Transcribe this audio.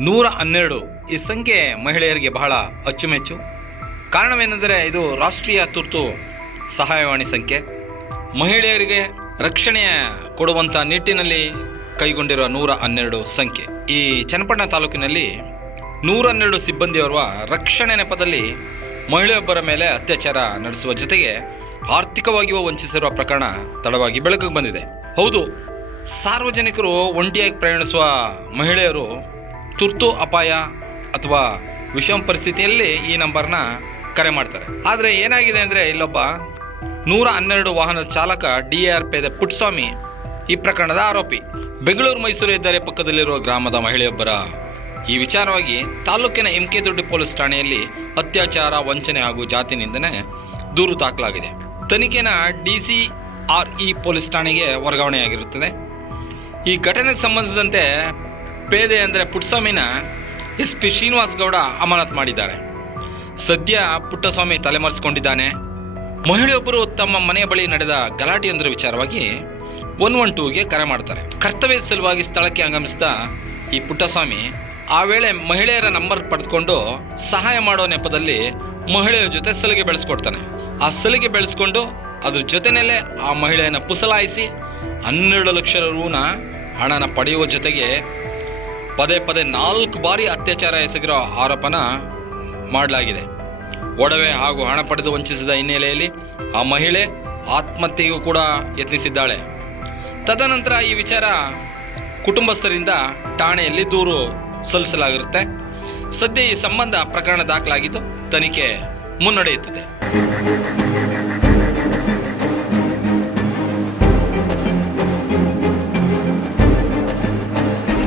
ನೂರ ಹನ್ನೆರಡು. ಈ ಸಂಖ್ಯೆ ಮಹಿಳೆಯರಿಗೆ ಬಹಳ ಅಚ್ಚುಮೆಚ್ಚು. ಕಾರಣವೇನೆಂದರೆ ಇದು ರಾಷ್ಟ್ರೀಯ ತುರ್ತು ಸಹಾಯವಾಣಿ ಸಂಖ್ಯೆ. ಮಹಿಳೆಯರಿಗೆ ರಕ್ಷಣೆ ಕೊಡುವಂಥ ನಿಟ್ಟಿನಲ್ಲಿ ಕೈಗೊಂಡಿರುವ ನೂರ ಹನ್ನೆರಡು ಸಂಖ್ಯೆ. ಈ ಚನ್ನಪಟ್ಟಣ ತಾಲೂಕಿನಲ್ಲಿ ನೂರ ಹನ್ನೆರಡು ಸಿಬ್ಬಂದಿಯವರುವ ರಕ್ಷಣೆ ನೆಪದಲ್ಲಿ ಮಹಿಳೆಯೊಬ್ಬರ ಮೇಲೆ ಅತ್ಯಾಚಾರ ನಡೆಸುವ ಜೊತೆಗೆ ಆರ್ಥಿಕವಾಗಿಯೂ ವಂಚಿಸಿರುವ ಪ್ರಕರಣ ತಡವಾಗಿ ಬೆಳಕಿಗೆ ಬಂದಿದೆ. ಹೌದು, ಸಾರ್ವಜನಿಕರು ಒಂಟಿಯಾಗಿ ಪ್ರಯಾಣಿಸುವ ಮಹಿಳೆಯರು ತುರ್ತು ಅಪಾಯ ಅಥವಾ ವಿಷಮ ಪರಿಸ್ಥಿತಿಯಲ್ಲಿ ಈ ನಂಬರ್ನ ಕರೆ ಮಾಡ್ತಾರೆ. ಆದರೆ ಏನಾಗಿದೆ ಅಂದರೆ ಇಲ್ಲೊಬ್ಬ ನೂರ ಹನ್ನೆರಡು ವಾಹನದ ಚಾಲಕ ಡಿ ಆರ್ ಪೇದ ಪುಟ್ಸ್ವಾಮಿ ಈ ಪ್ರಕರಣದ ಆರೋಪಿ. ಬೆಂಗಳೂರು ಮೈಸೂರು ಹೆದ್ದಾರಿ ಪಕ್ಕದಲ್ಲಿರುವ ಗ್ರಾಮದ ಮಹಿಳೆಯೊಬ್ಬರ ಈ ವಿಚಾರವಾಗಿ ತಾಲೂಕಿನ ಎಂ ಕೆ ದೊಡ್ಡಿ ಪೊಲೀಸ್ ಠಾಣೆಯಲ್ಲಿ ಅತ್ಯಾಚಾರ, ವಂಚನೆ ಹಾಗೂ ಜಾತಿ ನಿಂದನೆ ದೂರು ದಾಖಲಾಗಿದೆ. ತನಿಖೆನ D C R E police ಠಾಣೆಗೆ ವರ್ಗಾವಣೆಯಾಗಿರುತ್ತದೆ. ಈ ಘಟನೆಗೆ ಸಂಬಂಧಿಸಿದಂತೆ ಪೇದೆ ಅಂದರೆ ಪುಟ್ಟಸ್ವಾಮಿನ ಎಸ್ ಪಿ ಶ್ರೀನಿವಾಸ್ ಗೌಡ ಅಮಾನತ್ ಮಾಡಿದ್ದಾರೆ. ಸದ್ಯ ಪುಟ್ಟಸ್ವಾಮಿ ತಲೆಮರೆಸಿಕೊಂಡಿದ್ದಾನೆ. ಮಹಿಳೆಯೊಬ್ಬರು ತಮ್ಮ ಮನೆಯ ಬಳಿ ನಡೆದ ಗಲಾಟೆಯೊಂದರ ವಿಚಾರವಾಗಿ ಒನ್ ಒನ್ ಟೂಗೆ ಕರೆ ಮಾಡ್ತಾರೆ. ಕರ್ತವ್ಯದ ಸಲುವಾಗಿ ಸ್ಥಳಕ್ಕೆ ಆಗಮಿಸಿದ ಈ ಪುಟ್ಟಸ್ವಾಮಿ ಆ ವೇಳೆ ಮಹಿಳೆಯರ ನಂಬರ್ ಪಡೆದುಕೊಂಡು ಸಹಾಯ ಮಾಡೋ ನೆಪದಲ್ಲಿ ಮಹಿಳೆಯರ ಜೊತೆ ಸಲಿಗೆ ಬೆಳೆಸ್ಕೊಡ್ತಾನೆ. ಆ ಸಲಿಗೆ ಬೆಳೆಸ್ಕೊಂಡು ಅದ್ರ ಜೊತೆನಲ್ಲೇ ಆ ಮಹಿಳೆಯನ್ನು ಪುಸಲಾಯಿಸಿ ಹನ್ನೆರಡು ಲಕ್ಷ ರೂನ ಹಣನ ಪಡೆಯುವ ಜೊತೆಗೆ ಪದೇ ಪದೇ ನಾಲ್ಕು ಬಾರಿ ಅತ್ಯಾಚಾರ ಎಸಗಿರೋ ಆರೋಪನ ಮಾಡಲಾಗಿದೆ. ಒಡವೆ ಹಾಗೂ ಹಣ ಪಡೆದು ವಂಚಿಸಿದ ಹಿನ್ನೆಲೆಯಲ್ಲಿ ಆ ಮಹಿಳೆ ಆತ್ಮಹತ್ಯೆಗೂ ಕೂಡ ಯತ್ನಿಸಿದ್ದಾಳೆ. ತದನಂತರ ಈ ವಿಚಾರ ಕುಟುಂಬಸ್ಥರಿಂದ ಠಾಣೆಯಲ್ಲಿ ದೂರು ಸಲ್ಲಿಸಲಾಗಿರುತ್ತೆ. ಸದ್ಯ ಈ ಸಂಬಂಧ ಪ್ರಕರಣ ದಾಖಲಾಗಿದ್ದು ತನಿಖೆ ಮುನ್ನಡೆಯುತ್ತದೆ.